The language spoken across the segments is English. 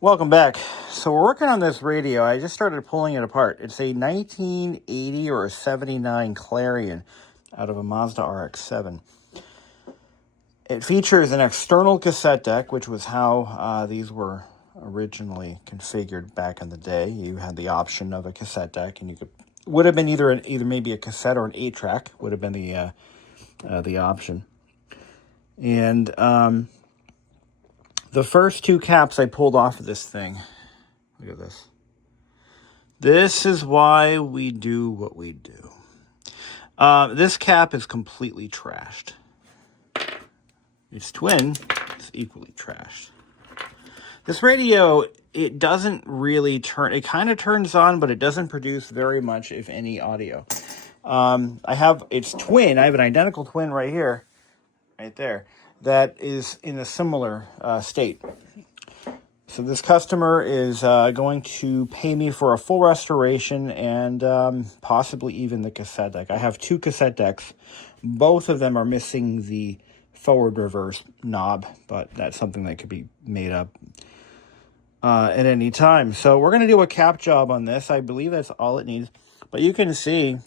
Welcome back. So we're working on this radio. I just started pulling it apart. It's a 1980 or a 79 Clarion out of a Mazda RX7. It features an external cassette deck, which was how these were originally configured back in the day. You had the option of a cassette deck, and you would have been either maybe a cassette or an 8-track would have been the option. And the first two caps I pulled off of this thing. Look at this. This is why we do what we do. This cap is completely trashed. Its twin is equally trashed. This radio, it doesn't really turn, it kind of turns on, but it doesn't produce very much, if any, audio. I have its twin, I have an identical twin right here, right there, that is in a similar state. So this customer is going to pay me for a full restoration and possibly even the cassette deck. I have two cassette decks. Both of them are missing the forward reverse knob, but that's something that could be made up at any time. So we're going to do a cap job on this. I believe that's all it needs. But you can see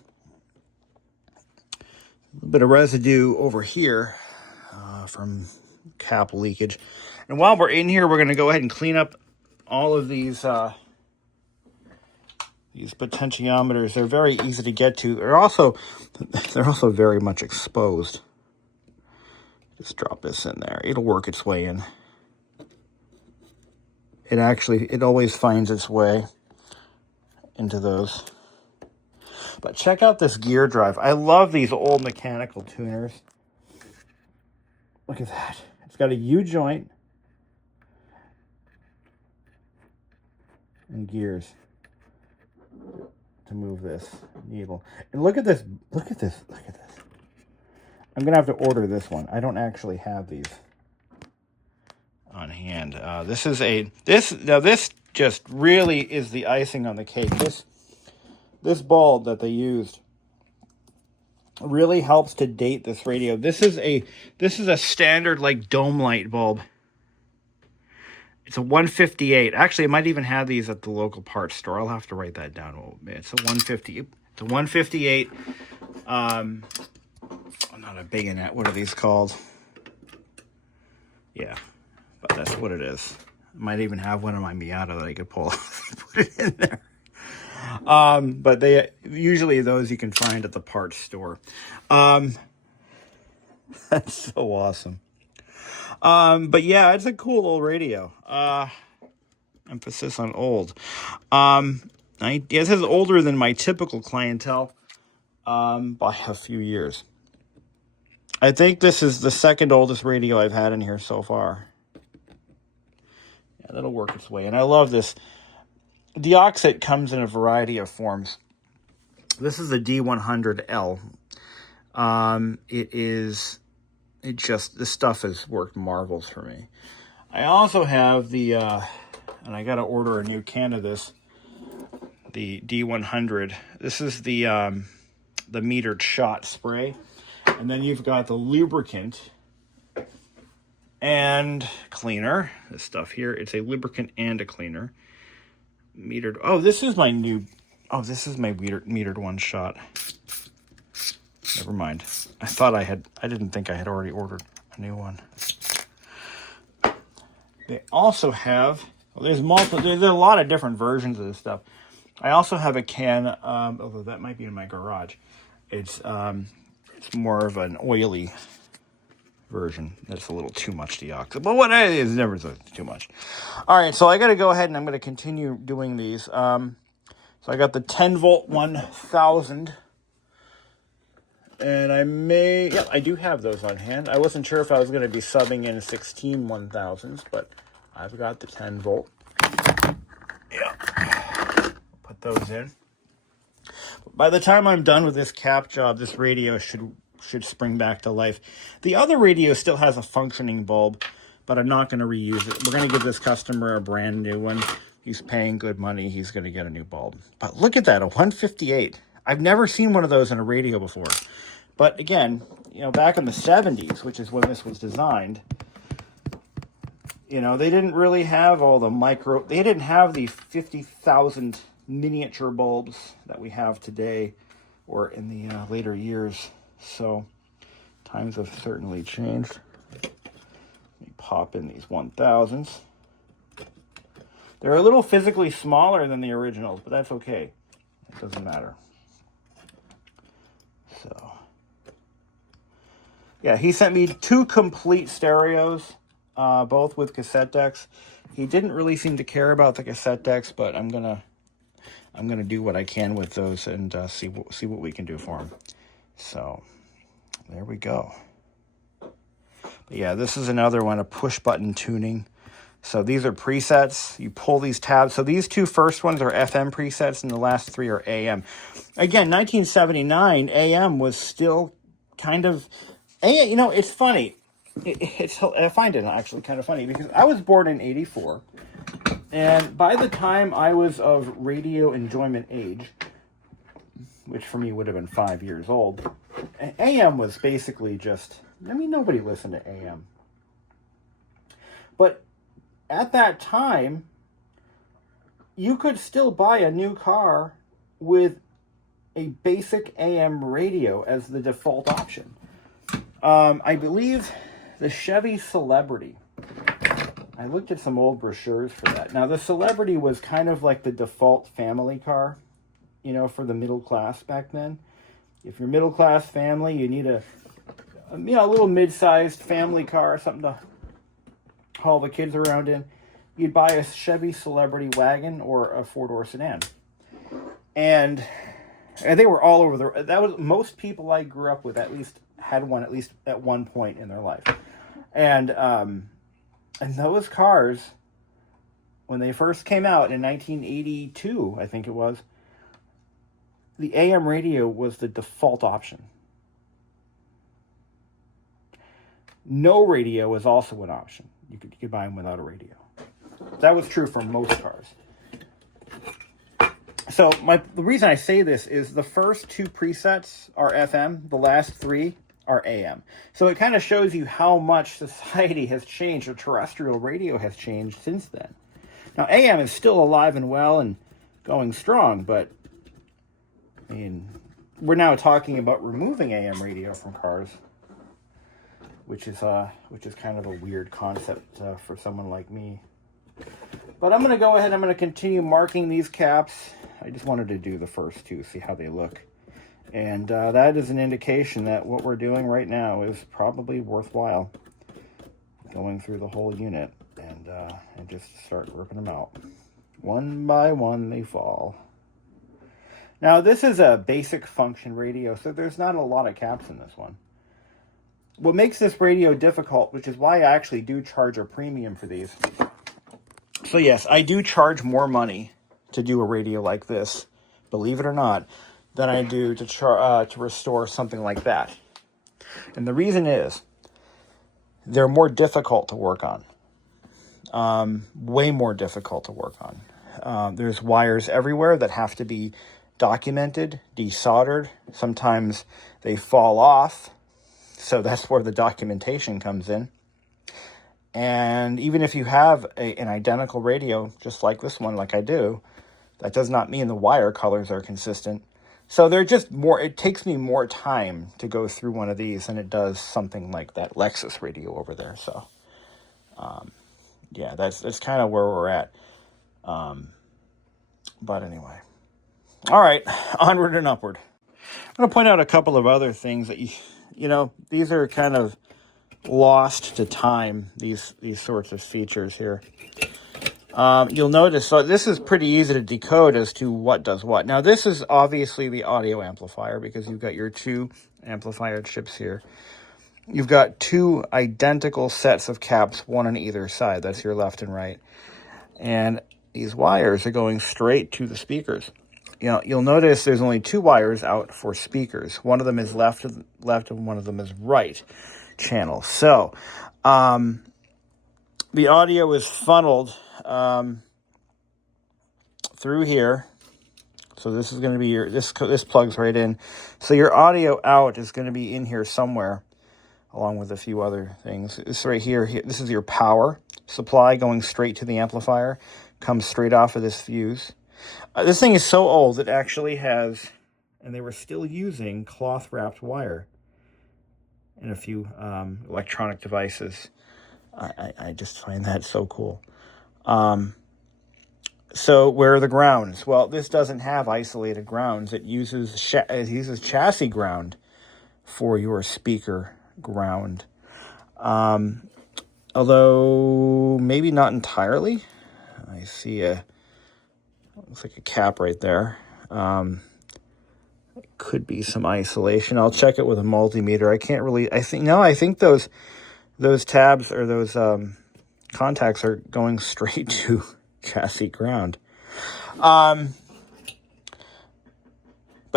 a bit of residue over here from cap leakage. And while we're in here, we're going to go ahead and clean up all of these potentiometers. They're very easy to get to. They're also very much exposed. Just drop this in there. It'll work its way in. It always finds its way into those. But check out this gear drive. I love these old mechanical tuners. Look at that. It's got a U-joint and gears to move this needle. And look at this. Look at this. Look at this. I'm going to have to order this one. I don't actually have these on hand. This just really is the icing on the cake. This bulb that they used really helps to date this radio. This is a standard like dome light bulb. It's a 158. Actually, I might even have these at the local parts store. I'll have to write that down a little bit. It's a 150. It's a 158. Not a bayonet. What are these called? Yeah, but that's what it is. I might even have one of my Miata that I could pull and put it in there. But usually those you can find at the parts store. That's so awesome. But yeah, it's a cool old radio. Emphasis on old. This is older than my typical clientele by a few years. I think this is the second oldest radio I've had in here so far. Yeah, that'll work its way. And I love this. The Cassette comes in a variety of forms. This is the D100L. This stuff has worked marvels for me. I also have the, and I got to order a new can of this, the D100. This is the metered shot spray. And then you've got the lubricant and cleaner. This stuff here, it's a lubricant and a cleaner. Metered. Oh, this is my metered one shot. Never mind. I didn't think I had already ordered a new one. They also have, there's a lot of different versions of this stuff. I also have a can, although that might be in my garage. It's more of an oily version. That's a little too much deoxide. But what it is never too much. All right, so I got to go ahead and I'm going to continue doing these. So I got the 10 volt 1000. And I do have those on hand. I wasn't sure if I was going to be subbing in 16 1000s, but I've got the 10 volt. Yeah. Put those in. By the time I'm done with this cap job, this radio should spring back to life. The other radio still has a functioning bulb, but I'm not going to reuse it. We're going to give this customer a brand new one. He's paying good money. He's going to get a new bulb. But look at that, a 158. I've never seen one of those in a radio before. But again, back in the 70s, which is when this was designed, You know, they didn't really have all the they didn't have the 50,000 miniature bulbs that we have today or in the later years. So times have certainly changed. Let me pop in these 1000s. They're a little physically smaller than the originals, but that's okay. It doesn't matter. So, yeah, he sent me 2 complete stereos, both with cassette decks. He didn't really seem to care about the cassette decks, but I'm gonna do what I can with those and see what we can do for him. So, there we go. But yeah, this is another one, a push button tuning. So these are presets. You pull these tabs. So these 2 first ones are FM presets, and the last 3 are AM. Again, 1979, AM was still kind of... You know, it's funny. I find it actually kind of funny, because I was born in 84, and by the time I was of radio enjoyment age, which for me would have been 5 years old, AM was basically just... I mean, nobody listened to AM. But at that time, you could still buy a new car with a basic AM radio as the default option. I believe the Chevy Celebrity. I looked at some old brochures for that. Now, the Celebrity was kind of like the default family car, you know, for the middle class back then. If you're middle class family, you need a little mid-sized family car, something to haul the kids around in. You'd buy a Chevy Celebrity wagon or a 4-door sedan. And they were all over that was most people I grew up with at least had one at least at one point in their life. And those cars, when they first came out in 1982, I think it was, the AM radio was the default option. No radio was also an option. You could buy them without a radio. That was true for most cars. So the reason I say this is the first 2 presets are FM. The last 3 are AM. So it kind of shows you how much society has changed, or terrestrial radio has changed since then. Now, AM is still alive and well and going strong, but I mean, we're now talking about removing AM radio from cars, which is kind of a weird concept for someone like me. But I'm going to go ahead, I'm going to continue marking these caps. I just wanted to do the first 2, see how they look. And that is an indication that what we're doing right now is probably worthwhile. Going through the whole unit and just start ripping them out. One by one they fall. Now, this is a basic function radio, so there's not a lot of caps in this one. What makes this radio difficult, which is why I actually do charge a premium for these. So yes, I do charge more money to do a radio like this, believe it or not, than I do to restore something like that. And the reason is, they're more difficult to work on. Way more difficult to work on. There's wires everywhere that have to be documented, desoldered. Sometimes they fall off. So that's where the documentation comes in. And even if you have an identical radio, just like this one, like I do, that does not mean the wire colors are consistent. So they're just more, it takes me more time to go through one of these than it does something like that Lexus radio over there. So, yeah, that's kind of where we're at. But anyway. All right, onward and upward. I'm going to point out a couple of other things that, you know, these are kind of lost to time, these sorts of features here. You'll notice, so this is pretty easy to decode as to what does what. Now, this is obviously the audio amplifier, because you've got your 2 amplifier chips here. You've got 2 identical sets of caps, one on either side. That's your left and right. And these wires are going straight to the speakers. You know, you'll notice there's only 2 wires out for speakers. One of them is left and one of them is right channel. So, the audio is funneled through here. So this is going to be this plugs right in. So your audio out is going to be in here somewhere, along with a few other things. This right here, this is your power. supply going straight to the amplifier comes straight off of this fuse. This thing is so old, it actually has, and they were still using cloth-wrapped wire in a few electronic devices. I just find that so cool. So where are the grounds? Well, this doesn't have isolated grounds. It uses chassis ground for your speaker ground. Although maybe not entirely. I see looks like a cap right there. It could be some isolation. I'll check it with a multimeter. I can't really, I think those tabs or those contacts are going straight to chassis ground. But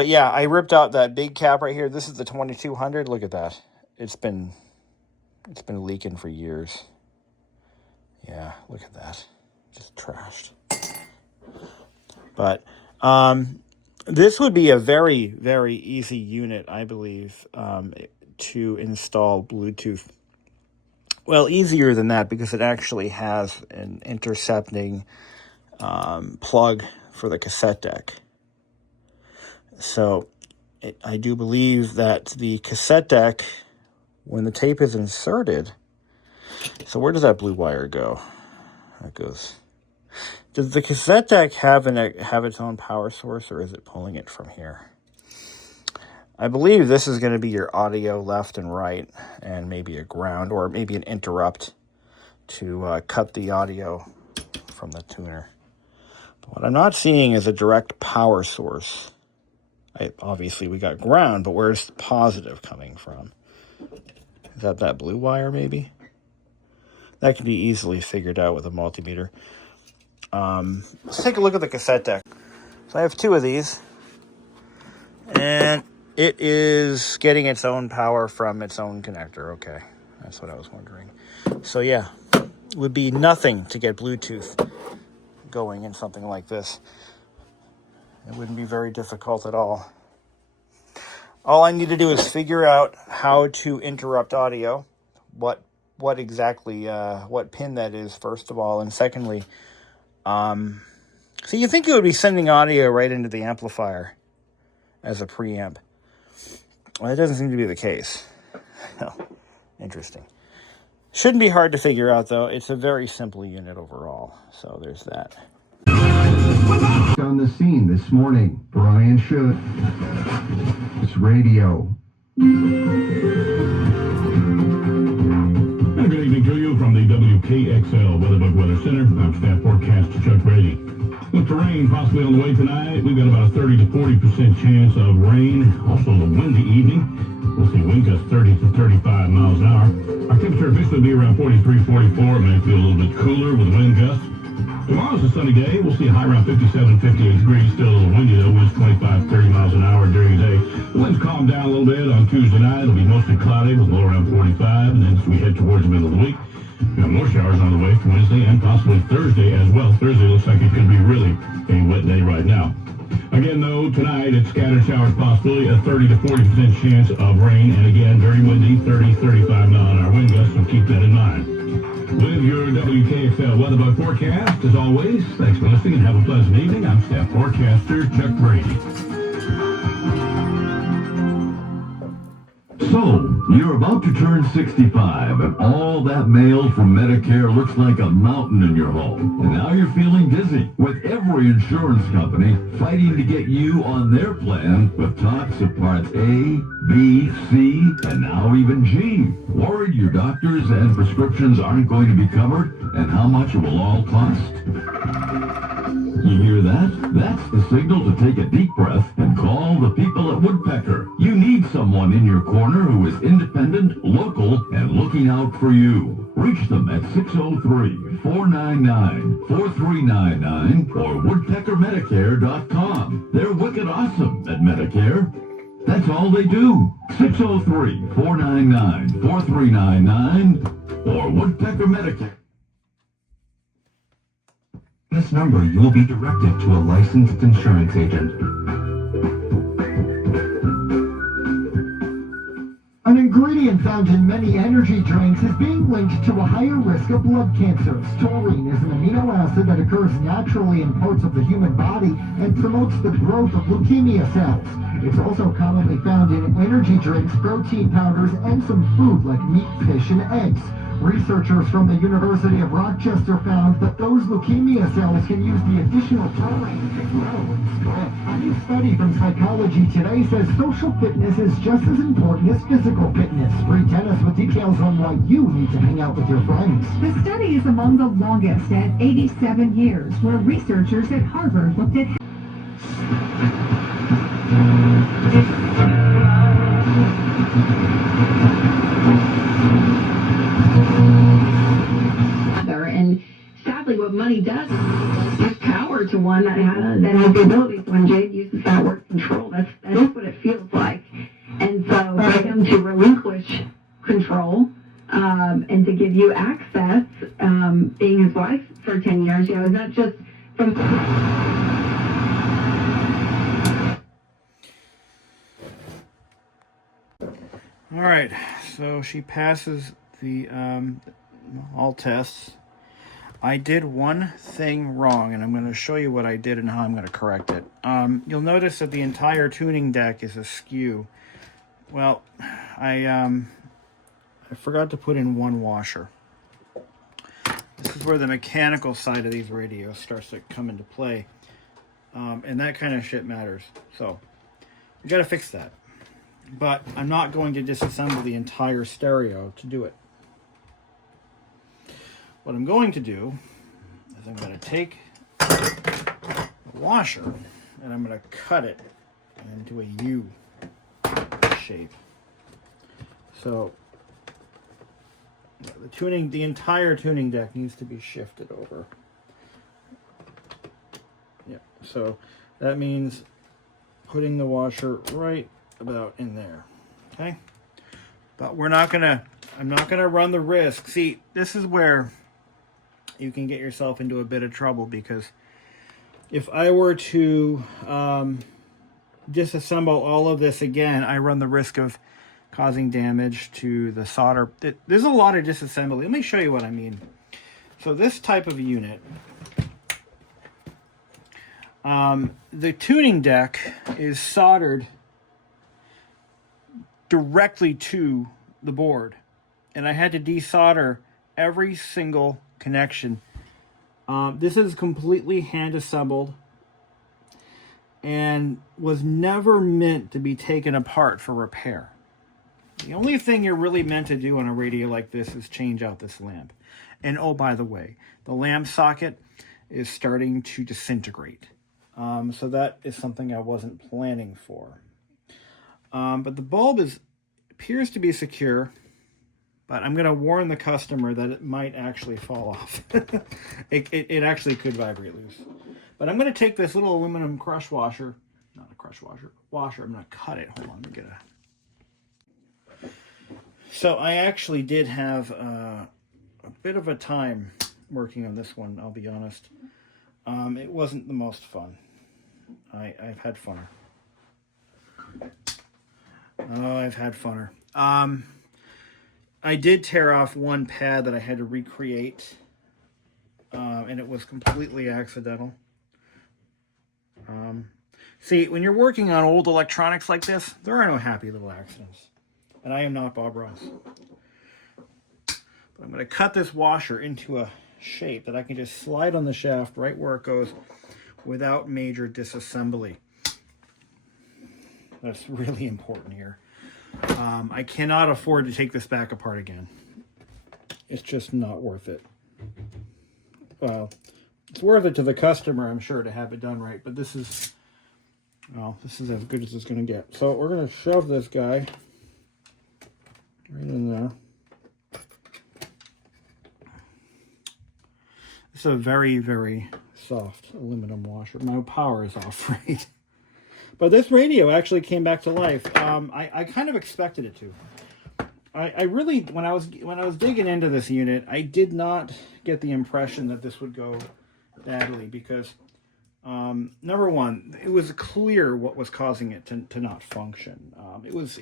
yeah, I ripped out that big cap right here. This is the 2200. Look at that. It's been leaking for years. Yeah, look at that. Just trashed. But this would be a very, very easy unit, I believe, to install Bluetooth. Well, easier than that because it actually has an intercepting plug for the cassette deck. So I do believe that the cassette deck, when the tape is inserted, so where does that blue wire go? That goes. Does the cassette deck have its own power source, or is it pulling it from here? I believe this is going to be your audio left and right, and maybe a ground, or maybe an interrupt to cut the audio from the tuner. But what I'm not seeing is a direct power source. Obviously, we got ground, but where's the positive coming from? Is that blue wire, maybe? That can be easily figured out with a multimeter. Let's take a look at the cassette deck. So I have two of these, and it is getting its own power from its own connector. Okay, that's what I was wondering. So yeah, it would be nothing to get Bluetooth going in something like this. It wouldn't be very difficult at all. All I need to do is figure out how to interrupt audio, what exactly, what pin that is, first of all, and secondly, so you think it would be sending audio right into the amplifier as a preamp. Well, that doesn't seem to be the case. Interesting. Shouldn't be hard to figure out, though. It's a very simple unit overall, so there's that. On the scene this morning, Brian Should. It's radio. Good evening to you from the WKXL Weatherbook Weather Center. I'm Staff Forecaster Chuck Brady. With the rain possibly on the way tonight, we've got about a 30 to 40% chance of rain. Also a windy evening. We'll see wind gusts 30 to 35 miles an hour. Our temperature officially will be around 43, 44. It may feel a little bit cooler with wind gusts. Tomorrow's a sunny day. We'll see a high around 57, 58 degrees. Still a little windy, though. Winds 25, 30 miles an hour during the day. The winds calm down a little bit on Tuesday night. It'll be mostly cloudy with a low around 45. And then as we head towards the middle of the week, we have more showers on the way for Wednesday and possibly Thursday as well. Thursday looks like it could be really a wet day right now. Again, though, tonight it's scattered showers possibility, a 30 to 40% chance of rain. And again, very windy, 30, 35 mile an hour wind gusts, so keep that in mind. With your WKXL Weatherbug forecast, as always, thanks for listening and have a pleasant evening. I'm Staff Forecaster Chuck Brady. So, you're about to turn 65, and all that mail from Medicare looks like a mountain in your home. And now you're feeling dizzy, with every insurance company fighting to get you on their plan with talks of Parts A, B, C, and now even G. Worried your doctors and prescriptions aren't going to be covered, and how much it will all cost? You hear that? That's the signal to take a deep breath and call the people at Woodpecker. You need someone in your corner who is independent, local, and looking out for you. Reach them at 603-499-4399 or woodpeckermedicare.com. They're wicked awesome at Medicare. That's all they do. 603-499-4399 or Woodpecker Medicare. This number, you will be directed to a licensed insurance agent. An ingredient that found in many energy drinks is being linked to a higher risk of blood cancers. Taurine is an amino acid that occurs naturally in parts of the human body and promotes the growth of leukemia cells. It's also commonly found in energy drinks, protein powders, and some food like meat, fish, and eggs. Researchers from the University of Rochester found that those leukemia cells can use the additional taurine to grow and spread. A new study from Psychology Today says social fitness is just as important as physical fitness. Free tennis with details on why you need to hang out with your friends. The study is among the longest at 87 years, where researchers at Harvard looked at and sadly what money does is give power to one that has the ability. When Jade uses that word control, that is what it feels like. And so for him to relinquish control and to give you access, being his wife for 10 years, it's not just from... All right, so she passes the all tests. I did one thing wrong, and I'm going to show you what I did and how I'm going to correct it. You'll notice that the entire tuning deck is askew. Well, I forgot to put in one washer. This is where the mechanical side of these radios starts to come into play, and that kind of shit matters. So we got to fix that. But I'm not going to disassemble the entire stereo to do it. What I'm going to do is I'm going to take the washer and I'm going to cut it into a U shape. So the entire tuning deck needs to be shifted over. Yeah, so that means putting the washer right about in there. Okay, but I'm not gonna run the risk. See, this is where you can get yourself into a bit of trouble, because if I were to disassemble all of this again, I run the risk of causing damage to the solder. There's a lot of disassembly. Let me show you what I mean. So this type of unit, the tuning deck is soldered directly to the board, and I had to desolder every single connection. This is completely hand assembled and was never meant to be taken apart for repair. The only thing you're really meant to do on a radio like this is change out this lamp. And oh, by the way, the lamp socket is starting to disintegrate. So that is something I wasn't planning for. But the bulb appears to be secure, but I'm going to warn the customer that it might actually fall off. it actually could vibrate loose. But I'm going to take this little aluminum crush washer, not a crush washer, I'm going to cut it. Hold on, let me get a... So I actually did have a bit of a time working on this one, I'll be honest. It wasn't the most fun. I've had funner. Oh, I've had funner. I did tear off one pad that I had to recreate, and it was completely accidental. See, when you're working on old electronics like this, there are no happy little accidents. And I am not Bob Ross. But I'm going to cut this washer into a shape that I can just slide on the shaft right where it goes without major disassembly. That's really important here. I cannot afford to take this back apart again. It's just not worth it. Well, it's worth it to the customer, I'm sure, to have it done right. But this is, well, this is as good as it's going to get. So we're going to shove this guy right in there. It's a very, very soft aluminum washer. My power is off, right? But this radio actually came back to life. I kind of expected it to. I really, when I was digging into this unit, I did not get the impression that this would go badly, because number one, it was clear what was causing it to not function. It was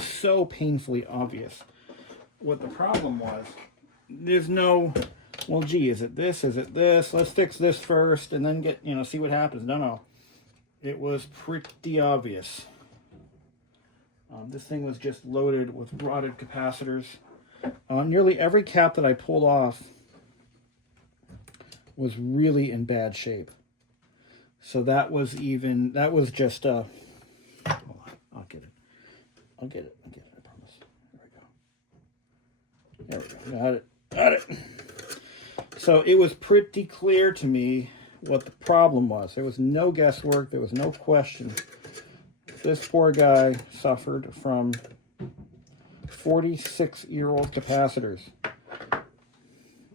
so painfully obvious. what the problem was. There's no, well, gee, is it this? Is it this? Let's fix this first and then get, you know, see what happens. No. It was pretty obvious. This thing was just loaded with rotted capacitors. Nearly every cap that I pulled off was really in bad shape. So that was just hold on, I'll get it, I promise. There we go, got it. So it was pretty clear to me what the problem was. There was no guesswork, there was no question. This poor guy suffered from 46-year-old capacitors.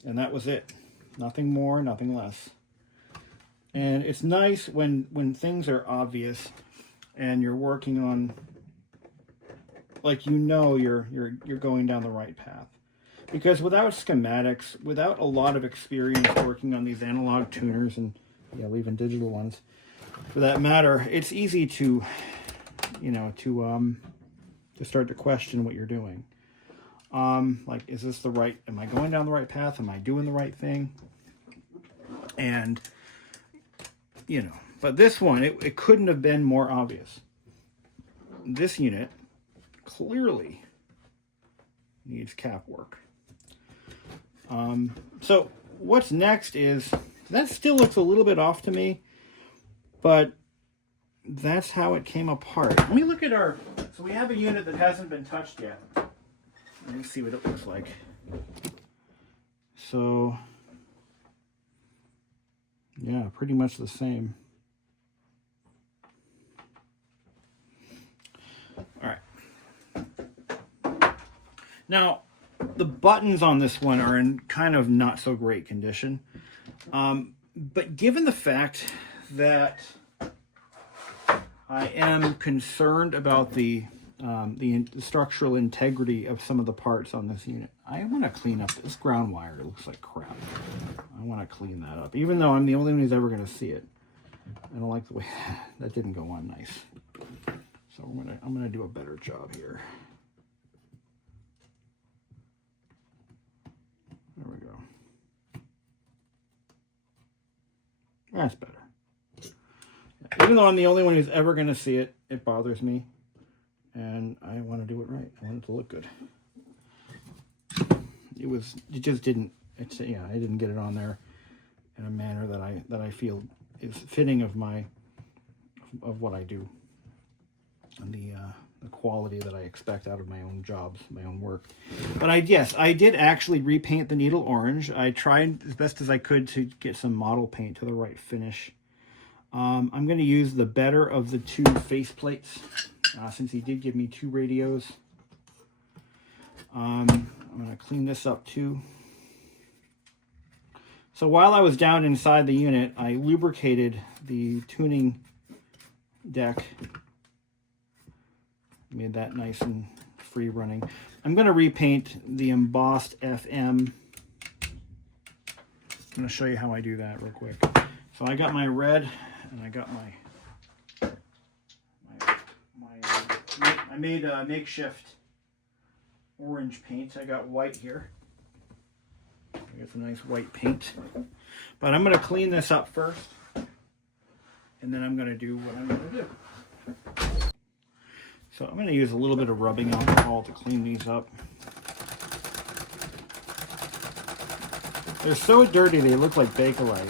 And that was it. Nothing more, nothing less. And it's nice when things are obvious and you're working on, like, you know, you're going down the right path. Because without schematics, without a lot of experience working on these analog tuners and even digital ones, for that matter, it's easy to, you know, to start to question what you're doing. Like, is this the right, am I going down the right path? Am I doing the right thing? And, you know, but this one, it couldn't have been more obvious. This unit clearly needs cap work. So what's next is, that still looks a little bit off to me, but that's how it came apart. Let me look at so we have a unit that hasn't been touched yet. Let me see what it looks like. So, yeah, pretty much the same. All right. Now, the buttons on this one are in kind of not so great condition. But given the fact that I am concerned about the structural integrity of some of the parts on this unit, I want to clean up this ground wire. It looks like crap. I want to clean that up, even though I'm the only one who's ever going to see it. I don't like the way that didn't go on nice. So I'm gonna do a better job here. There we go. That's better. Even though I'm the only one who's ever going to see it, it bothers me. And I want to do it right. I want it to look good. It just didn't, I didn't get it on there in a manner that I feel is fitting of what I do. And the quality that I expect out of my own jobs, my own work. But I did actually repaint the needle orange. I tried as best as I could to get some model paint to the right finish. I'm going to use the better of the two face plates, since he did give me 2 radios. I'm going to clean this up too. So while I was down inside the unit, I lubricated the tuning deck. Made that nice and free running. I'm going to repaint the embossed FM. I'm going to show you how I do that real quick. So I got my red, and I got I made a makeshift orange paint. I got white here. I got some nice white paint. But I'm going to clean this up first, and then I'm going to do what I'm going to do. So I'm going to use a little bit of rubbing alcohol to clean these up. They're so dirty they look like Bakelite.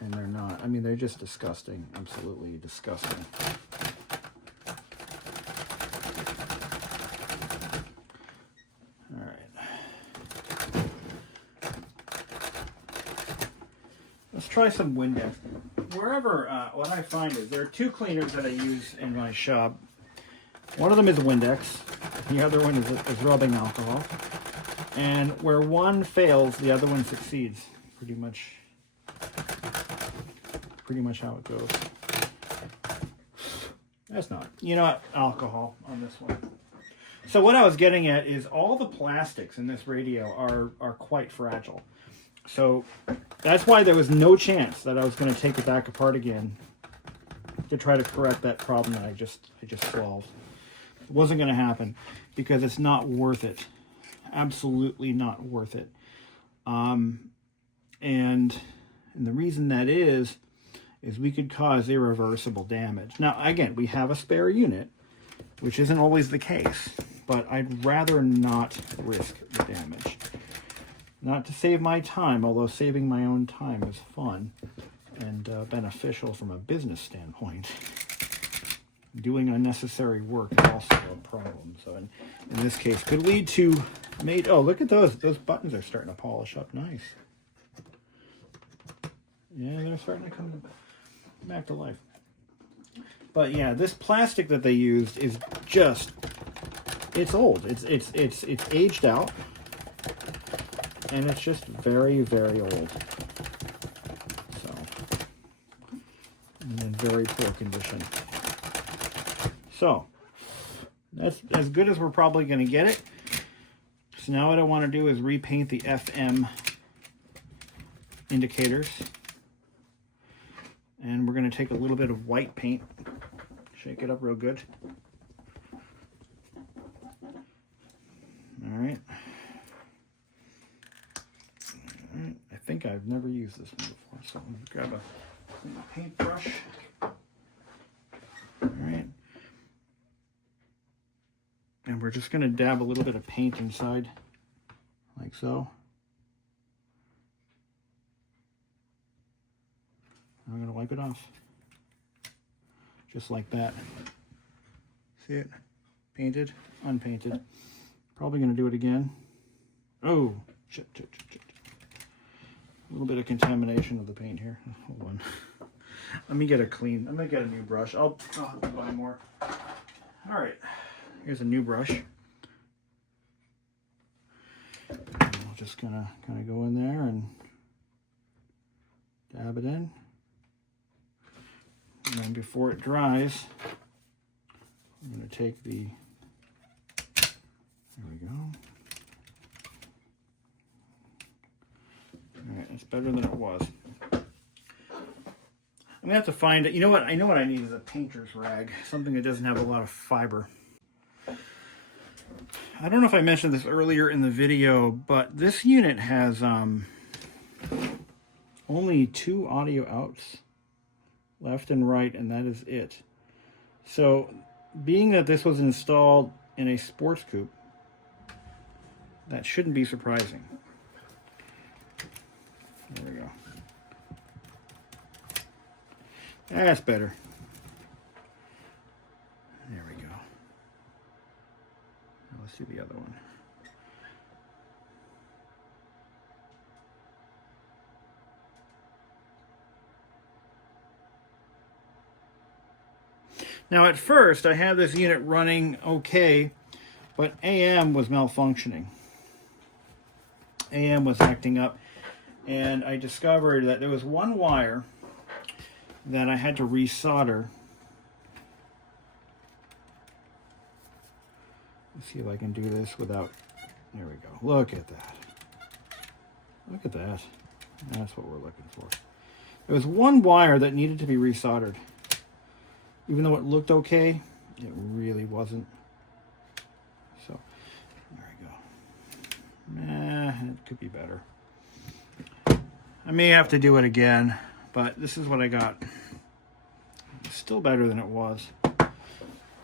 And they're not. I mean, they're just disgusting. Absolutely disgusting. All right. Let's try some Windex. Wherever, what I find is there are 2 cleaners that I use in my shop. One of them is Windex. The other one is rubbing alcohol. And where one fails, the other one succeeds. Pretty much how it goes. That's not, alcohol on this one. So what I was getting at is all the plastics in this radio are quite fragile. So that's why there was no chance that I was going to take it back apart again to try to correct that problem that I just solved. It wasn't going to happen. because it's not worth it. Absolutely not worth it. And the reason that is we could cause irreversible damage. Now, again, we have a spare unit, which isn't always the case, but I'd rather not risk the damage. Not to save my time, although saving my own time is fun and beneficial from a business standpoint. Doing unnecessary work is also a problem. So in this case, could lead to oh, look at those. Those buttons are starting to polish up nice. Yeah, they're starting to come back to life. But yeah, this plastic that they used is just, it's old. It's aged out. And it's just very, very old. So, and in very poor condition. So, that's as good as we're probably going to get it. So now what I want to do is repaint the FM indicators. And we're going to take a little bit of white paint, shake it up real good. All right. I think I've never used this one before, so I'm going to grab a paintbrush. All right. And we're just going to dab a little bit of paint inside, like so. I'm going to wipe it off, just like that. See it? Painted, unpainted. Probably going to do it again. Oh, shit. A little bit of contamination of the paint here. Hold on. Let me get a clean, I'm going to get a new brush. I'll have to buy more. All right, here's a new brush. I'm just going to kind of go in there and dab it in. And then before it dries, I'm going to take the, there we go. All right, it's better than it was. I'm going to have to find it. You know what? I know what I need is a painter's rag, something that doesn't have a lot of fiber. I don't know if I mentioned this earlier in the video, but this unit has only 2 audio outs, left and right, and that is it. So, being that this was installed in a sports coupe, that shouldn't be surprising. There we go. That's better. There we go. Now let's do the other one. Now at first I had this unit running okay, but AM was malfunctioning. AM was acting up, and I discovered that there was one wire that I had to resolder. Let's see if I can do this without, there we go. Look at that. Look at that. That's what we're looking for. There was one wire that needed to be resoldered. Even though it looked okay, it really wasn't. So, there we go. It could be better. I may have to do it again, but this is what I got. It's still better than it was.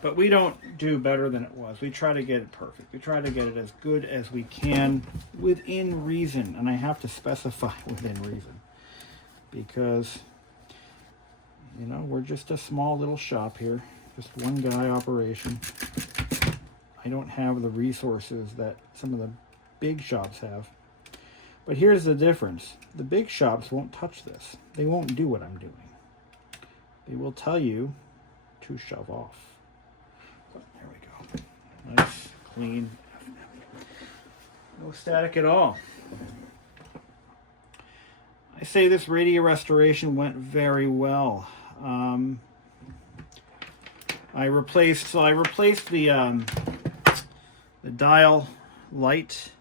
But we don't do better than it was. We try to get it perfect. We try to get it as good as we can within reason. And I have to specify within reason. Because, you know, we're just a small little shop here. Just one guy operation. I don't have the resources that some of the big shops have. But here's the difference. The big shops won't touch this. They won't do what I'm doing. They will tell you to shove off. But there we go. Nice, clean. No static at all. I say this radio restoration went very well. I replaced the dial light.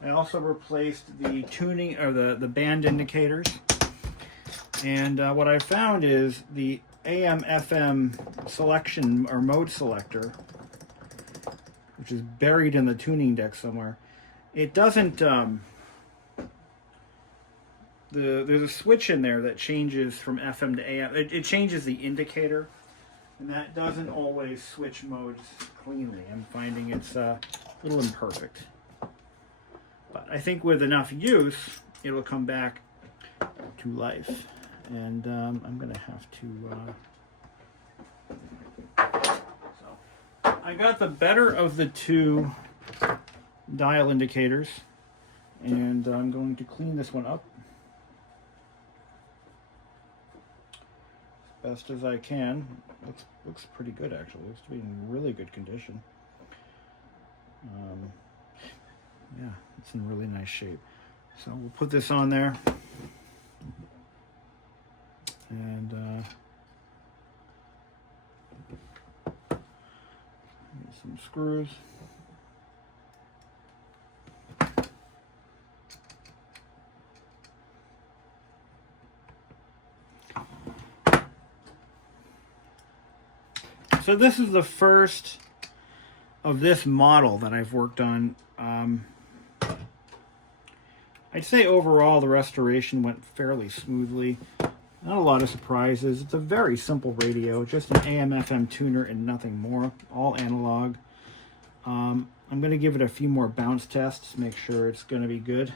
I also replaced the tuning or the band indicators. And what I found is the AM/FM selection or mode selector, which which is buried in the tuning deck somewhere. It doesn't, there's a switch in there that changes from FM to AM. It changes the indicator, and that doesn't always switch modes cleanly. I'm finding it's a little imperfect. But I think with enough use, it'll come back to life. And I'm going to have to... So I got the better of the two dial indicators, and I'm going to clean this one up as best as I can. Looks pretty good, actually. Looks to be in really good condition. Yeah, it's in really nice shape. So we'll put this on there, and some screws. So this is the first of this model that I've worked on. I'd say overall the restoration went fairly smoothly. Not a lot of surprises. It's a very simple radio, just an AM/FM tuner and nothing more, all analog. I'm going to give it a few more bounce tests, make sure it's going to be good.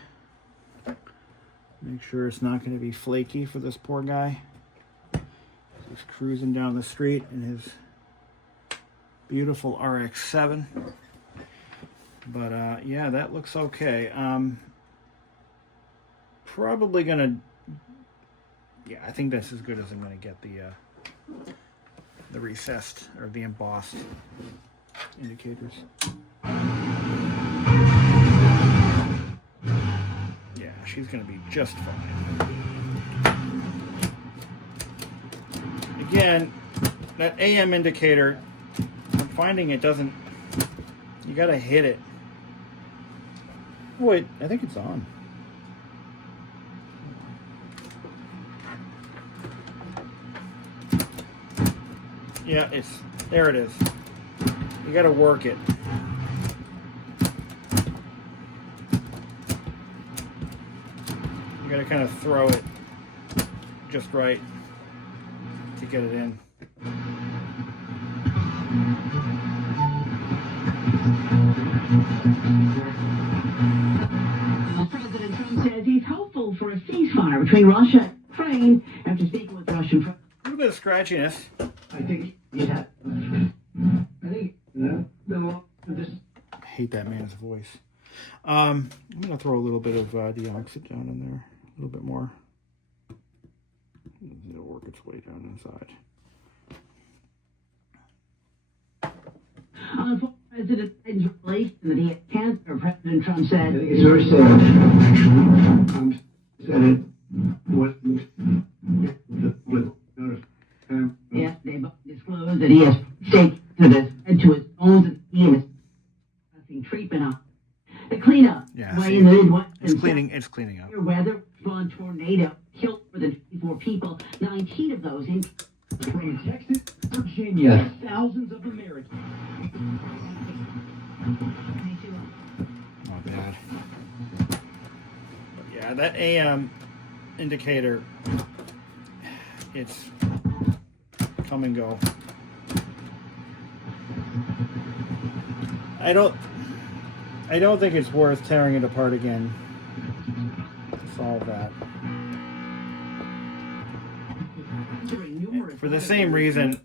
Make sure it's not going to be flaky for this poor guy. He's cruising down the street in his beautiful RX7. But yeah, that looks okay. Probably gonna, yeah, I think that's as good as I'm gonna get the recessed or the embossed indicators. Yeah, she's gonna be just fine. Again, that AM indicator, I'm finding it doesn't, you gotta hit it. Oh, wait, I think it's on. Yeah, there it is. You gotta work it. You gotta kind of throw it just right to get it in. President Trump says he's hopeful for a ceasefire between Russia and Ukraine after speaking with the Russian president. A little bit of scratchiness. I think, yeah. I hate that man's voice. I'm going to throw a little bit of deoxit down in there. A little bit more. It'll work its way down inside. President Biden's revelation that he had cancer, President Trump said, It's very sad, actually. Said it yes, they both disclosed that he has staked to his bones and penis. Nothing treatment on. The cleanup. Yeah, way in the Midwest. it's cleaning up. Weather, strong tornado killed more than 54 people. 19 of those in from Texas, Virginia, thousands of Americans. Not bad. But yeah, that AM indicator, it's come and go. I don't think it's worth tearing it apart again to solve that. For the same reason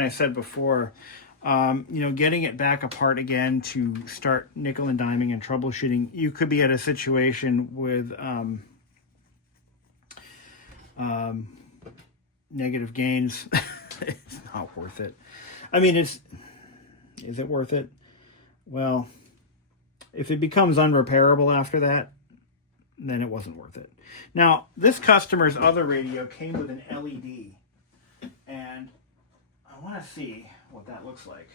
I said before, getting it back apart again to start nickel and diming and troubleshooting, you could be at a situation with negative gains. It's not worth it. I mean, is it worth it? Well, if it becomes unrepairable after that, then it wasn't worth it. Now, this customer's other radio came with an LED, and I want to see what that looks like.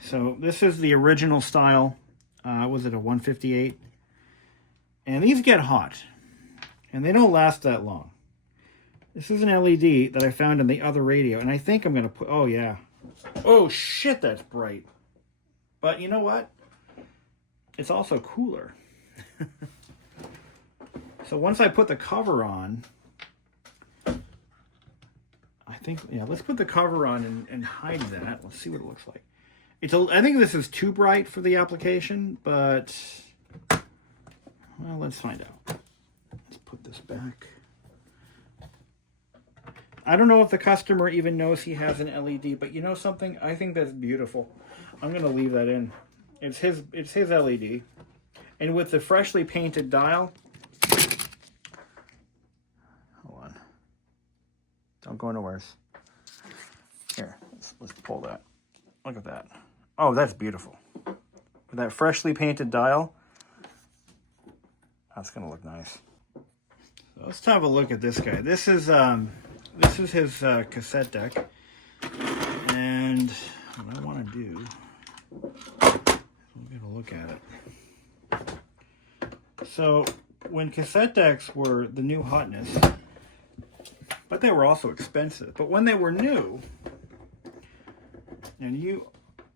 So this is the original style. Was it a 158? And these get hot, and they don't last that long. This is an LED that I found in the other radio, and I think I'm going to put... Oh, yeah. Oh, shit, that's bright. But you know what? It's also cooler. So once I put the cover on, I think, yeah, let's put the cover on and hide that. Let's see what it looks like. I think this is too bright for the application, but, well, let's find out. Let's put this back. I don't know if the customer even knows he has an LED, but you know something? I think that's beautiful. I'm going to leave that in. It's his LED. And with the freshly painted dial, hold on. Don't go nowhere. Here, let's pull that. Look at that. Oh, that's beautiful. With that freshly painted dial, that's going to look nice. So let's have a look at this guy. This is his cassette deck. And what I want to do, we'll get a look at it. So when cassette decks were the new hotness, but they were also expensive. But when they were new, and you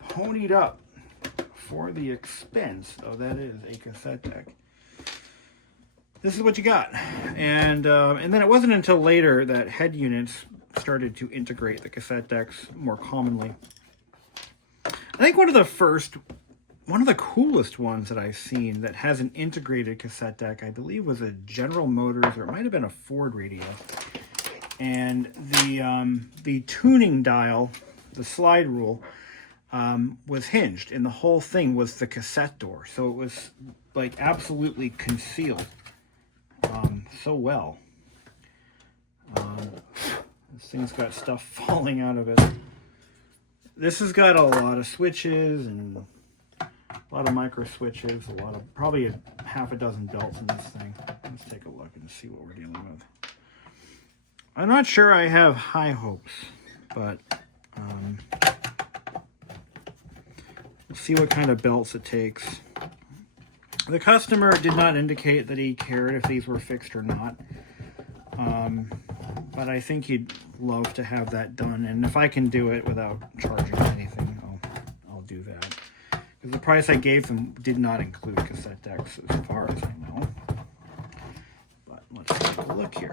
ponied up for the expense, oh, that is a cassette deck, this is what you got. And then it wasn't until later that head units started to integrate the cassette decks more commonly. I think one of the coolest ones that I've seen that has an integrated cassette deck, I believe, was a General Motors, or it might have been a Ford radio. And the tuning dial, the slide rule, was hinged, and the whole thing was the cassette door. So it was like absolutely concealed so well. This thing's got stuff falling out of it. This has got a lot of switches and a lot of micro switches, probably half a dozen belts in this thing. Let's take a look and see what we're dealing with. I'm not sure I have high hopes, but we'll see what kind of belts it takes. The customer did not indicate that he cared if these were fixed or not, but I think he'd love to have that done, and if I can do it without charging anything, I'll do that. Because the price I gave them did not include cassette decks, as far as I know. But let's take a look here.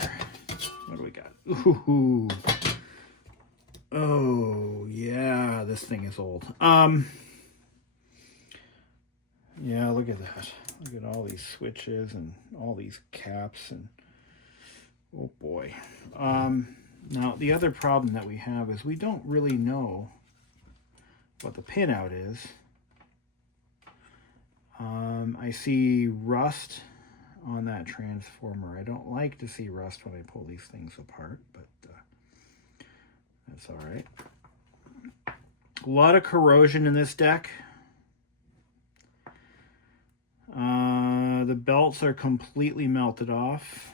What do we got? Ooh. Oh, yeah, this thing is old. Yeah, look at that. Look at all these switches and all these caps, and oh boy. Now, the other problem that we have is we don't really know what the pinout is. I see rust on that transformer. I don't like to see rust when I pull these things apart, but that's all right. A lot of corrosion in this deck. The belts are completely melted off.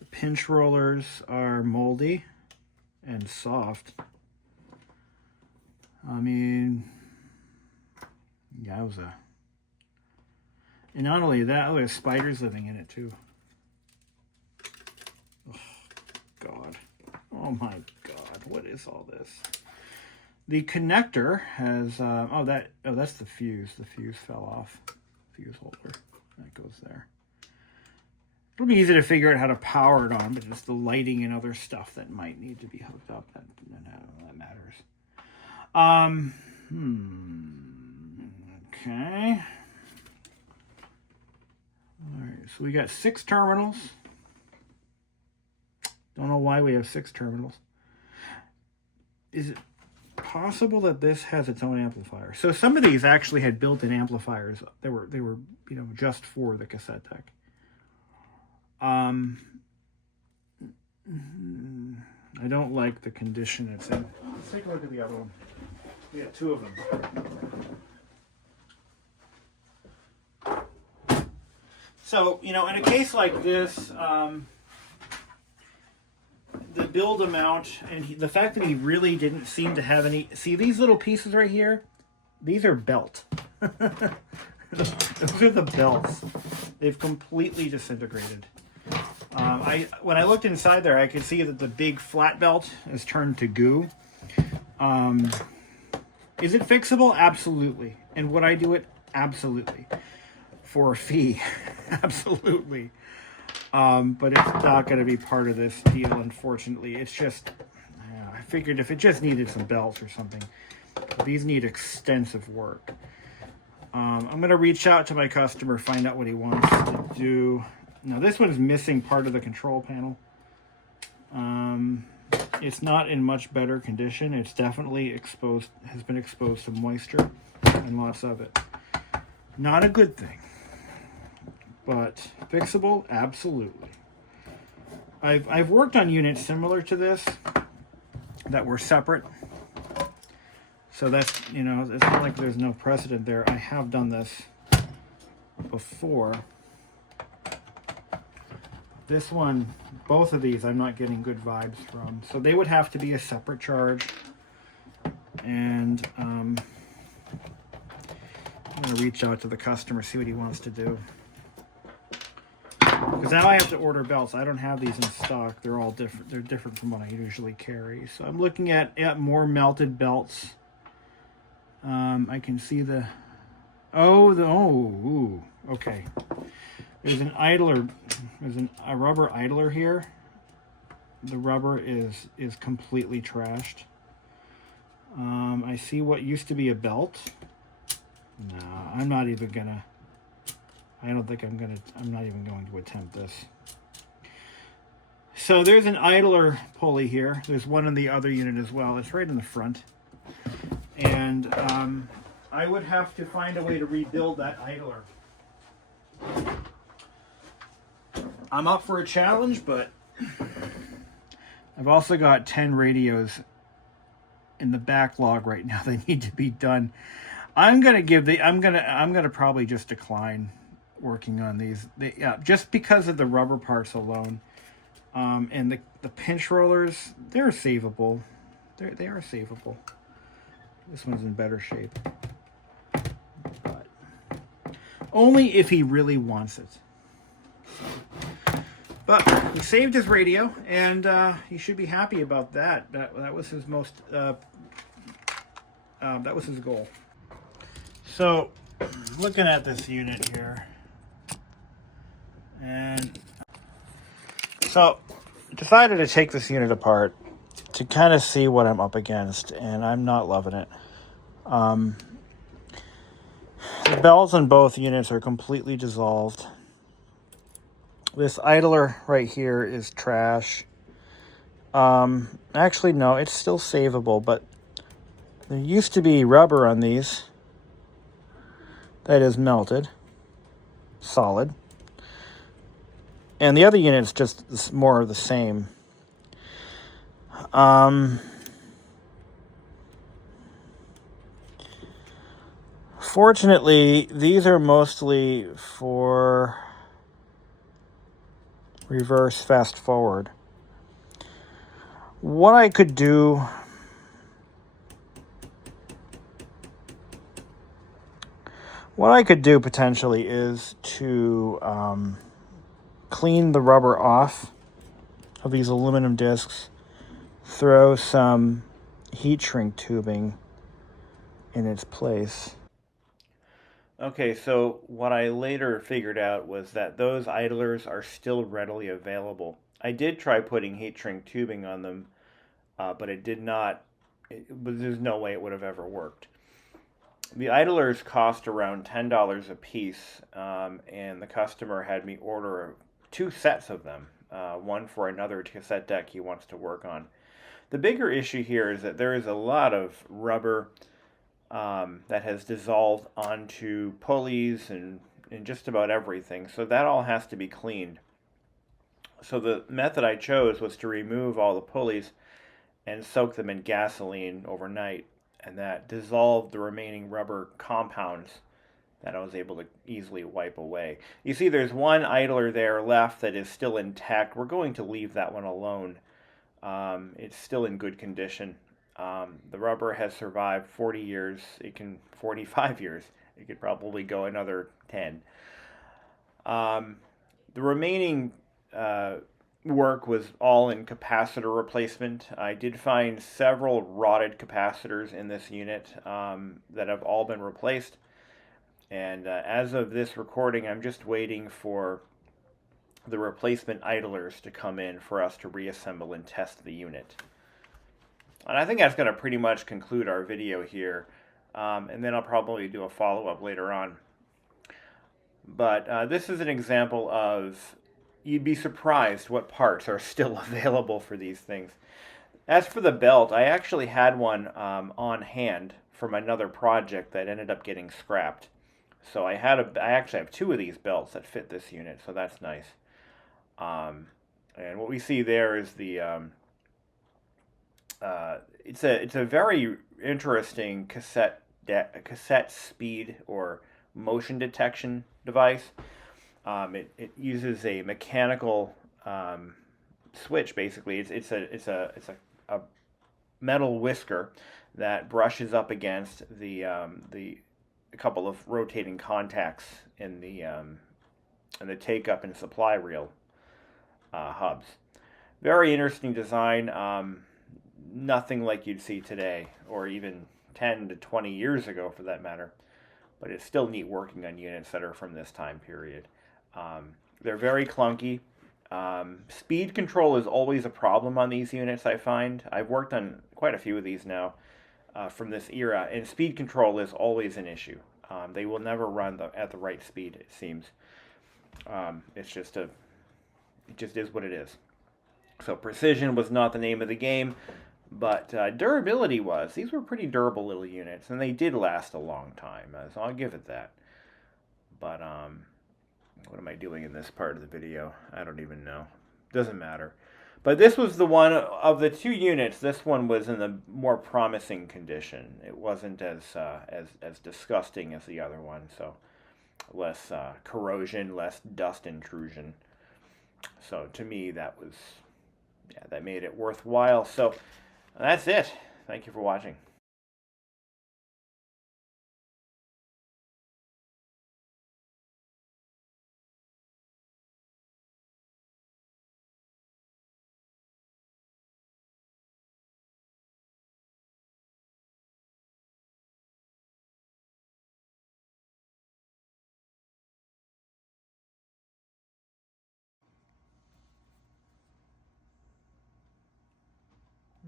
The pinch rollers are moldy and soft. I mean, yowza. And not only that, there's spiders living in it too. Oh, God. Oh my God, what is all this? The connector has, that's the fuse. The fuse fell off. Fuse holder. That goes there. It'll be easy to figure out how to power it on, but it's the lighting and other stuff that might need to be hooked up that matters. Okay. Alright, so we got 6 terminals. Don't know why we have 6 terminals. Is it possible that this has its own amplifier? So some of these actually had built-in amplifiers. They were just for the cassette deck. I don't like the condition it's in. Let's take a look at the other one. We got 2 of them. So, in a case like this, the build amount and the fact that he really didn't seem to have any. See these little pieces right here? These are belt. Those are the belts. They've completely disintegrated. When I looked inside there, I could see that the big flat belt is turned to goo. Is it fixable? Absolutely. And would I do it? Absolutely. For a fee? Absolutely. But it's not going to be part of this deal, unfortunately. It's just, I figured if it just needed some belts or something. These need extensive work. I'm going to reach out to my customer, find out what he wants to do. Now, this one is missing part of the control panel. It's not in much better condition. It's definitely exposed, has been exposed to moisture and lots of it. Not a good thing, but fixable, absolutely. I've worked on units similar to this that were separate. So that's, you know, it's not like there's no precedent there. I have done this before. This one, both of these, I'm not getting good vibes from. So they would have to be a separate charge. And I'm going to reach out to the customer, see what he wants to do. Because now I have to order belts. I don't have these in stock. They're all different. They're different from what I usually carry. So I'm looking at more melted belts. I can see the... okay. There's an idler. There's a rubber idler here. The rubber is completely trashed. I see what used to be a belt. No, I'm not even gonna. I don't think I'm not even going to attempt this. So there's an idler pulley here. There's one in the other unit as well. It's right in the front. And I would have to find a way to rebuild that idler. I'm up for a challenge, but I've also got 10 radios in the backlog right now that need to be done. I'm gonna probably just decline working on these. Just because of the rubber parts alone. And the pinch rollers, they're savable. They are savable. This one's in better shape. But only if he really wants it. But he saved his radio, and he should be happy about that. That was his most. That was his goal. So, looking at this unit here, and so decided to take this unit apart to kind of see what I'm up against, and I'm not loving it. The bells on both units are completely dissolved. This idler right here is trash. Actually, no, it's still savable, but there used to be rubber on these that is melted, solid. And the other unit's just more of the same. Fortunately, these are mostly for reverse fast forward. What I could do potentially is to clean the rubber off of these aluminum discs, throw some heat shrink tubing in its place. Okay, so what I later figured out was that those idlers are still readily available. I did try putting heat shrink tubing on them, but it did not. There's no way it would have ever worked. The idlers cost around $10 a piece, and the customer had me order 2 sets of them, one for another cassette deck he wants to work on. The bigger issue here is that there is a lot of rubber that has dissolved onto pulleys and just about everything, so that all has to be cleaned. So the method I chose was to remove all the pulleys and soak them in gasoline overnight, and that dissolved the remaining rubber compounds that I was able to easily wipe away. You see there's one idler there left that is still intact. We're going to leave that one alone. It's still in good condition. The rubber has survived 40 years. 45 years. It could probably go another 10. The remaining work was all in capacitor replacement. I did find several rotted capacitors in this unit that have all been replaced. And as of this recording, I'm just waiting for the replacement idlers to come in for us to reassemble and test the unit. And I think that's going to pretty much conclude our video here. And then I'll probably do a follow-up later on. But this is an example of, you'd be surprised what parts are still available for these things. As for the belt, I actually had one on hand from another project that ended up getting scrapped. So I actually have two of these belts that fit this unit, so that's nice. And what we see there is the it's a very interesting cassette speed or motion detection device. It uses a mechanical switch. Basically, it's a metal whisker that brushes up against a couple of rotating contacts in the take up and supply reel hubs. Very interesting design. Nothing like you'd see today, or even 10 to 20 years ago for that matter. But it's still neat working on units that are from this time period. They're very clunky. Speed control is always a problem on these units, I find. I've worked on quite a few of these now from this era, and speed control is always an issue. They will never run at the right speed, it seems. It just is what it is. So precision was not the name of the game, but durability was. These were pretty durable little units, and they did last a long time, so I'll give it that. But what am I doing in this part of the video? I don't even know. Doesn't matter. But this was the one of the two units. This one was in the more promising condition. It wasn't as disgusting as the other one, so less corrosion, less dust intrusion. So to me, that made it worthwhile. So that's it. Thank you for watching.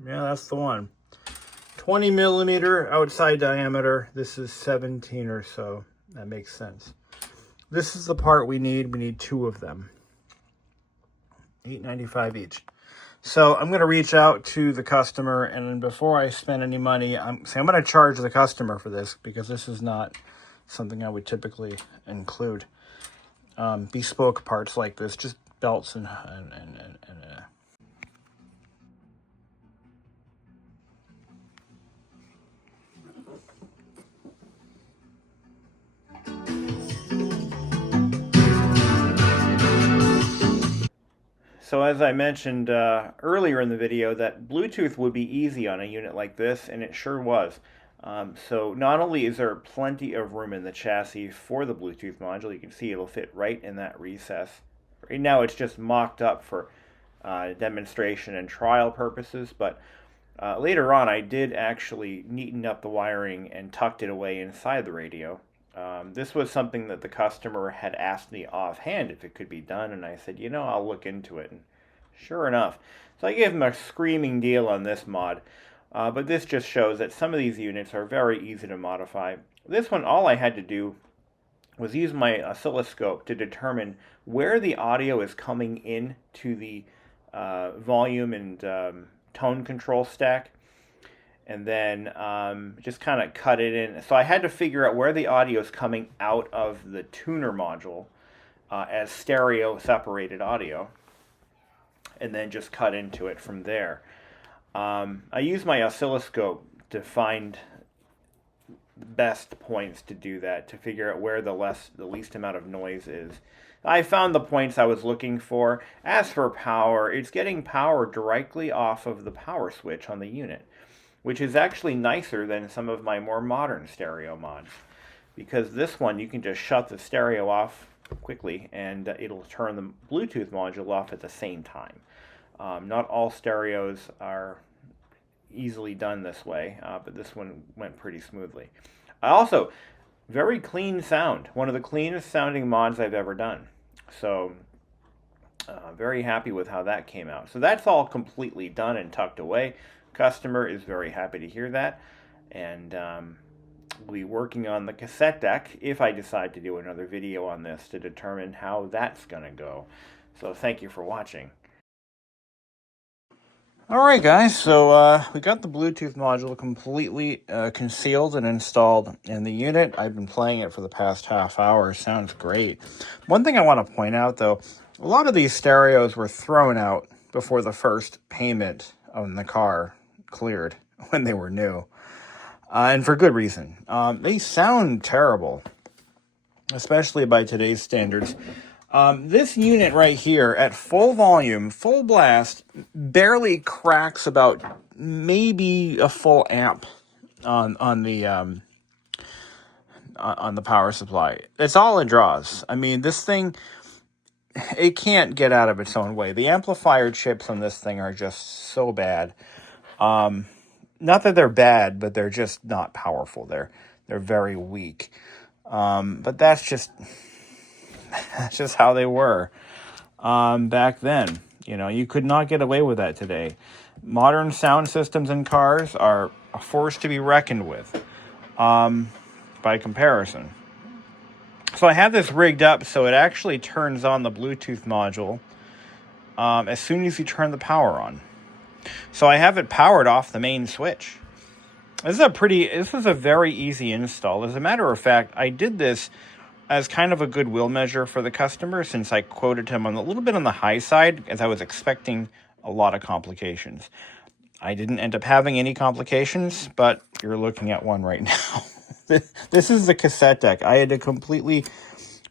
Yeah, that's the one. 20 millimeter outside diameter. This is 17 or so. That makes sense. This is the part we need. We need two of them. $8.95 each. So I'm going to reach out to the customer, and before I spend any money, I'm going to charge the customer for this, because this is not something I would typically include. Bespoke parts like this, just belts and So as I mentioned earlier in the video, that Bluetooth would be easy on a unit like this, and it sure was. So not only is there plenty of room in the chassis for the Bluetooth module, you can see it'll fit right in that recess. Right now it's just mocked up for demonstration and trial purposes, but later on I did actually neaten up the wiring and tucked it away inside the radio. This was something that the customer had asked me offhand if it could be done, and I said, I'll look into it. And sure enough. So I gave him a screaming deal on this mod. But this just shows that some of these units are very easy to modify. This one, all I had to do was use my oscilloscope to determine where the audio is coming in to the volume and tone control stack. And then just kind of cut it in. So I had to figure out where the audio is coming out of the tuner module as stereo separated audio, and then just cut into it from there. I use my oscilloscope to find the best points to do that, to figure out where the least amount of noise is. I found the points I was looking for. As for power, it's getting power directly off of the power switch on the unit, which is actually nicer than some of my more modern stereo mods. Because this one, you can just shut the stereo off quickly, and it'll turn the Bluetooth module off at the same time. Not all stereos are easily done this way, but this one went pretty smoothly. Also, very clean sound. One of the cleanest sounding mods I've ever done. So, very happy with how that came out. So that's all completely done and tucked away. Customer is very happy to hear that. And we'll be working on the cassette deck if I decide to do another video on this to determine how that's going to go. So thank you for watching. Alright guys, so we got the Bluetooth module completely concealed and installed in the unit. I've been playing it for the past half hour. Sounds great. One thing I want to point out though, a lot of these stereos were thrown out before the first payment on the car cleared when they were new. And for good reason. They sound terrible, especially by today's standards. This unit right here at full volume, full blast, barely cracks about maybe a full amp on the power supply. It's all it draws. I mean, this thing, it can't get out of its own way. The amplifier chips on this thing are just so bad. Not that they're bad, but they're just not powerful. They're very weak. But that's just how they were back then. You know, you could not get away with that today. Modern sound systems in cars are a force to be reckoned with by comparison. So I have this rigged up so it actually turns on the Bluetooth module as soon as you turn the power on. So I have it powered off the main switch. This is a very easy install. As a matter of fact, I did this as kind of a goodwill measure for the customer, since I quoted him on a little bit on the high side, as I was expecting a lot of complications. I didn't end up having any complications, but you're looking at one right now. This is the cassette deck. I had to completely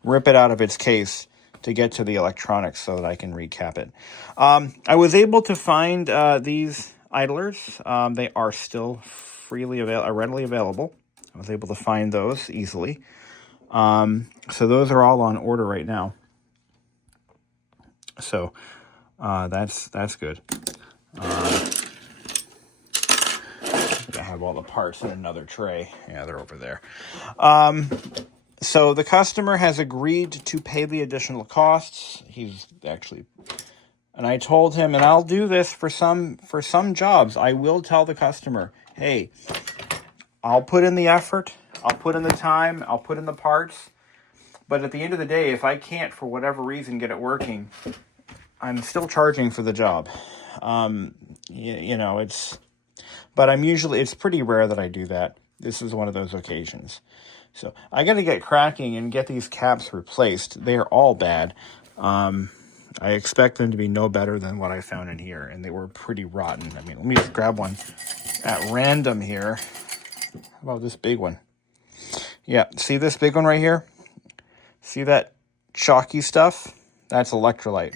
rip it out of its case to get to the electronics so that I can recap it. I was able to find these idlers. They are still readily available. I was able to find those easily. So those are all on order right now. So that's good. I have all the parts in another tray. Yeah, they're over there. So the customer has agreed to pay the additional costs. And I told him, and I'll do this for some jobs. I will tell the customer, hey, I'll put in the effort, I'll put in the time, I'll put in the parts. But at the end of the day, if I can't, for whatever reason, get it working, I'm still charging for the job. But it's pretty rare that I do that. This is one of those occasions. So I got to get cracking and get these caps replaced. They are all bad. I expect them to be no better than what I found in here, and they were pretty rotten. I mean, let me just grab one at random here. How about this big one? Yeah, see this big one right here? See that chalky stuff? That's electrolyte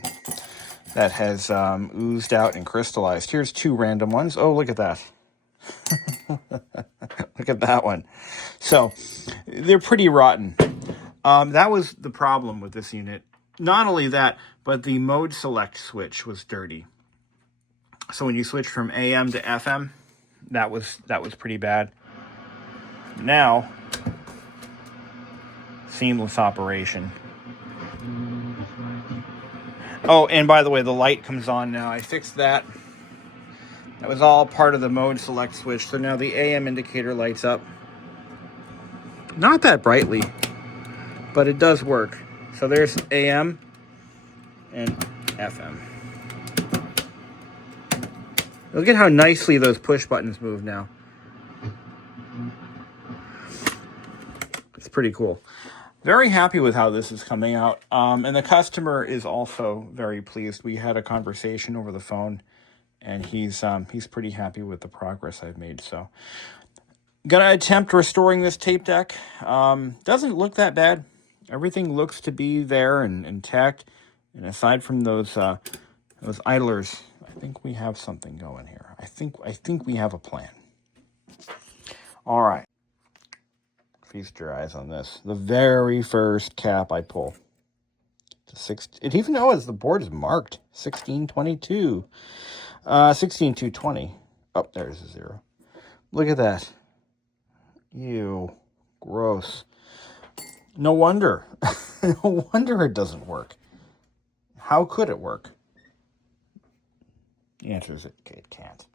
that has oozed out and crystallized. Here's two random ones. Oh, look at that. Look at that one. So they're pretty rotten. That was the problem with this unit. Not only that, but the mode select switch was dirty. So when you switch from AM to FM, that was pretty bad. Now, seamless operation. Oh, and by the way, the light comes on now. I fixed that. That was all part of the mode select switch. So now the AM indicator lights up. Not that brightly, but it does work. So there's AM and FM. Look at how nicely those push buttons move now. It's pretty cool. Very happy with how this is coming out. And the customer is also very pleased. We had a conversation over the phone, and he's pretty happy with the progress I've made. So gonna attempt restoring this tape deck. Doesn't look that bad. Everything looks to be there and intact. And aside from those idlers, I think we have something going here. I think we have a plan. All right. Feast your eyes on this. The very first cap I pull. It even knows the board is marked 1622. 16220. Oh, there's a 0. Look at that. Ew. Gross. No wonder. No wonder it doesn't work. How could it work? The answer is it can't.